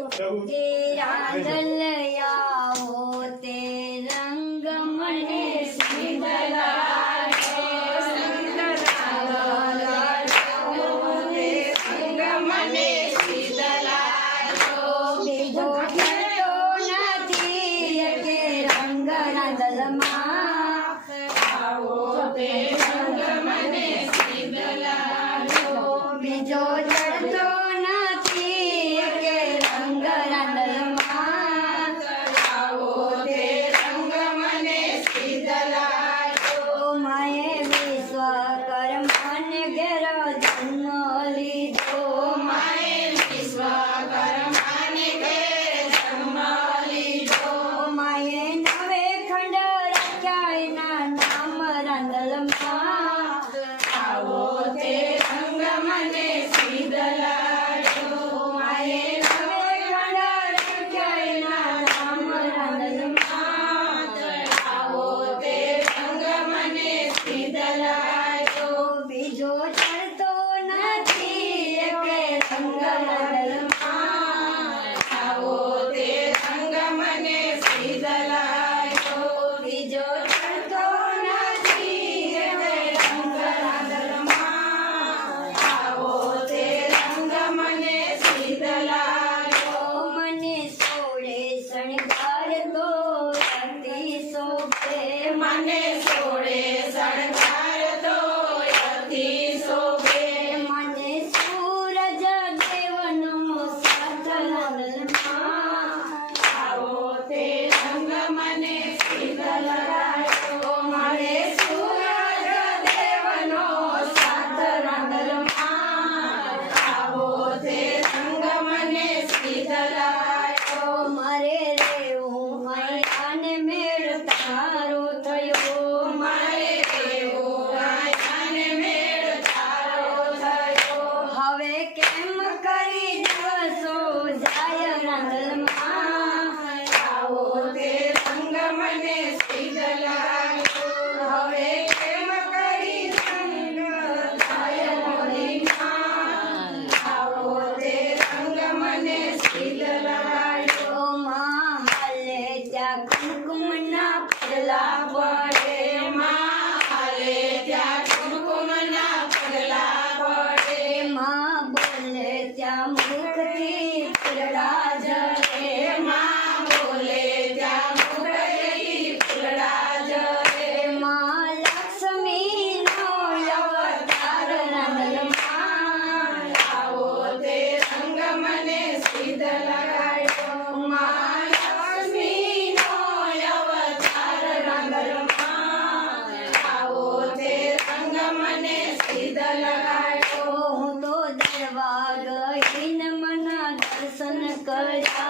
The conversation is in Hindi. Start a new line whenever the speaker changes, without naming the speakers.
야, 우리- 네. 안 들려요. लगायो तो दरबार इन मना दर्शन करा